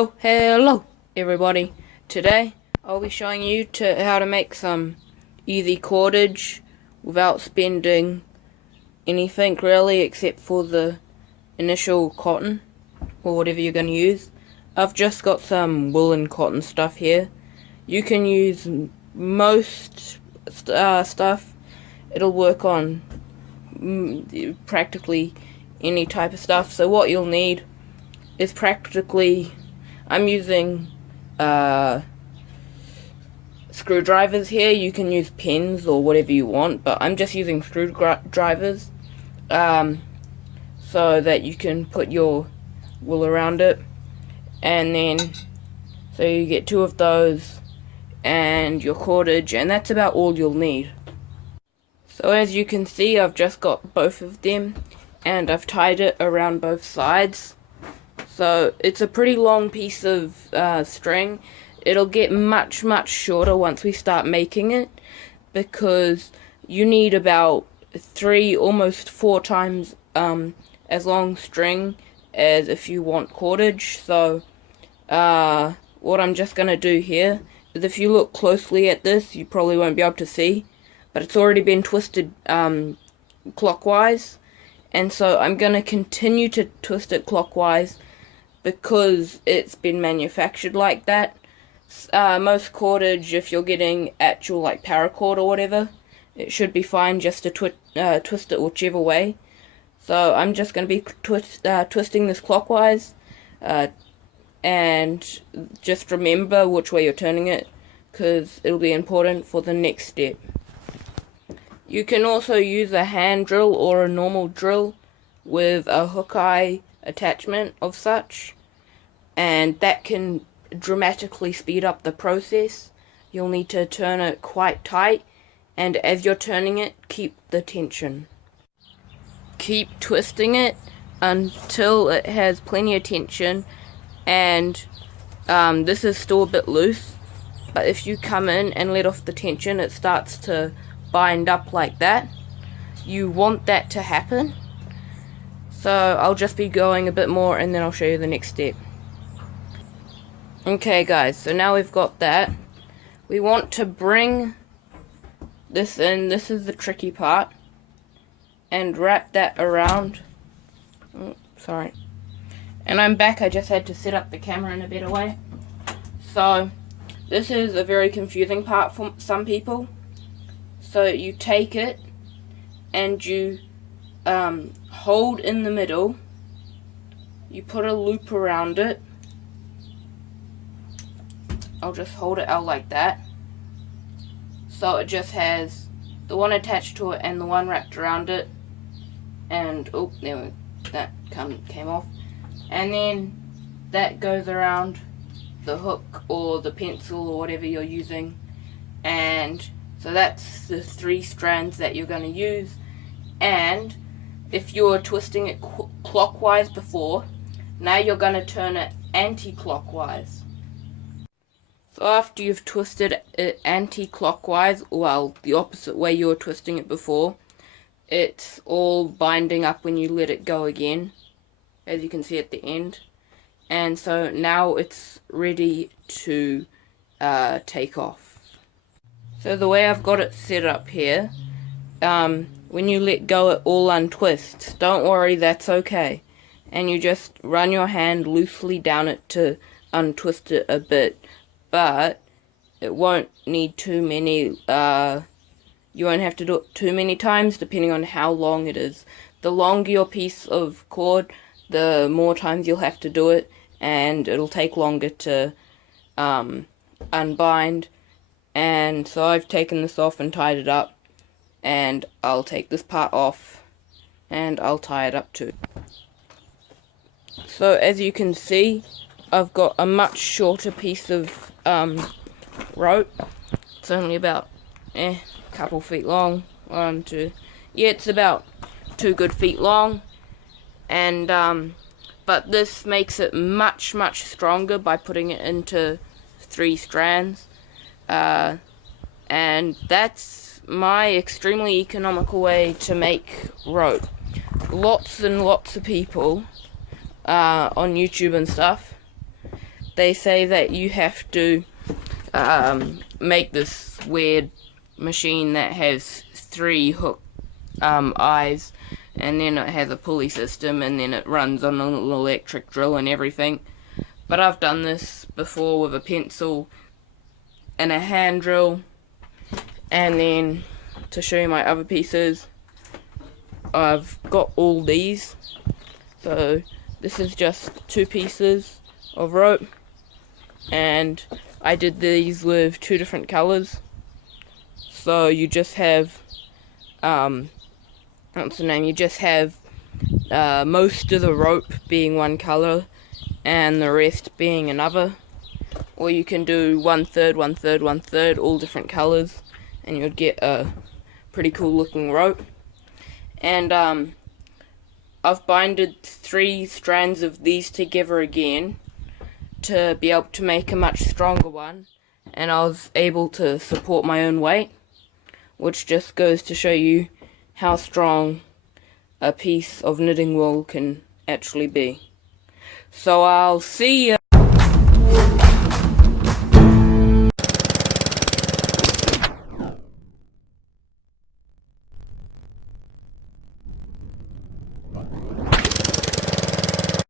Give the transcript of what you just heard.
So hello everybody, today I'll be showing you how to make some easy cordage without spending anything really except for the initial cotton or whatever you're going to use. I've just got some woolen cotton stuff here. You can use most stuff. It'll work on practically any type of stuff. So what you'll need is practically, I'm using screwdrivers here. You can use pins or whatever you want, but I'm just using screwdrivers so that you can put your wool around it. And then, so you get 2 of those and your cordage, and that's about all you'll need. So as you can see, I've just got both of them and I've tied it around both sides. So it's a pretty long piece of string. It'll get much shorter once we start making it, because you need about 3, almost 4 times as long string as if you want cordage. So what I'm just gonna do here is, if you look closely at this, you probably won't be able to see, but it's already been twisted clockwise, and so I'm gonna continue to twist it clockwise because it's been manufactured like that. Most cordage, if you're getting actual like paracord or whatever, it should be fine just to twist it whichever way. So I'm just going to be twisting this clockwise, and just remember which way you're turning it, because it'll be important for the next step. You can also use a hand drill or a normal drill with a hook eye attachment of such, and that can dramatically speed up the process. You'll need to turn it quite tight, and as you're turning it, keep the tension. Keep twisting it until it has plenty of tension, and this is still a bit loose, but if you come in and let off the tension, it starts to bind up like that. You want that to happen. So I'll just be going a bit more and then I'll show you the next step. Okay guys, so now we've got that. We want to bring this in, this is the tricky part, and wrap that around. Oh, sorry. And I'm back, I just had to set up the camera in a better way. So this is a very confusing part for some people. So you take it and you hold in the middle, you put a loop around it. I'll just hold it out like that, so it just has the one attached to it and the one wrapped around it, and oh, that came off, and then that goes around the hook or the pencil or whatever you're using, and so that's the 3 strands that you're going to use. And if you're twisting it clockwise before, now you're going to turn it anti-clockwise. So after you've twisted it anti-clockwise, well, the opposite way you were twisting it before, it's all binding up when you let it go again, as you can see at the end. And so now it's ready to take off. So the way I've got it set up here, when you let go it all untwists. Don't worry, that's okay. And you just run your hand loosely down it to untwist it a bit. But it won't need too many, you won't have to do it too many times depending on how long it is. The longer your piece of cord, the more times you'll have to do it, and it'll take longer to unbind. And so I've taken this off and tied it up, and I'll take this part off and I'll tie it up too. So as you can see, I've got a much shorter piece of rope. It's only about a couple feet long. It's about 2 good feet long, and but this makes it much stronger by putting it into 3 strands, and that's my extremely economical way to make rope. Lots and lots of people on YouTube and stuff they say that you have to make this weird machine that has 3 hook eyes, and then it has a pulley system, and then it runs on an electric drill and everything. But I've done this before with a pencil and a hand drill. And then to show you my other pieces, I've got all these. So this is just 2 pieces of rope, and I did these with 2 different colors. So you just have what's the name? You just have most of the rope being one color and the rest being another. Or you can do 1/3, 1/3, 1/3, all different colors, and you'd get a pretty cool looking rope. And I've binded 3 strands of these together again to be able to make a much stronger one, and I was able to support my own weight, which just goes to show you how strong a piece of knitting wool can actually be. So I'll see you.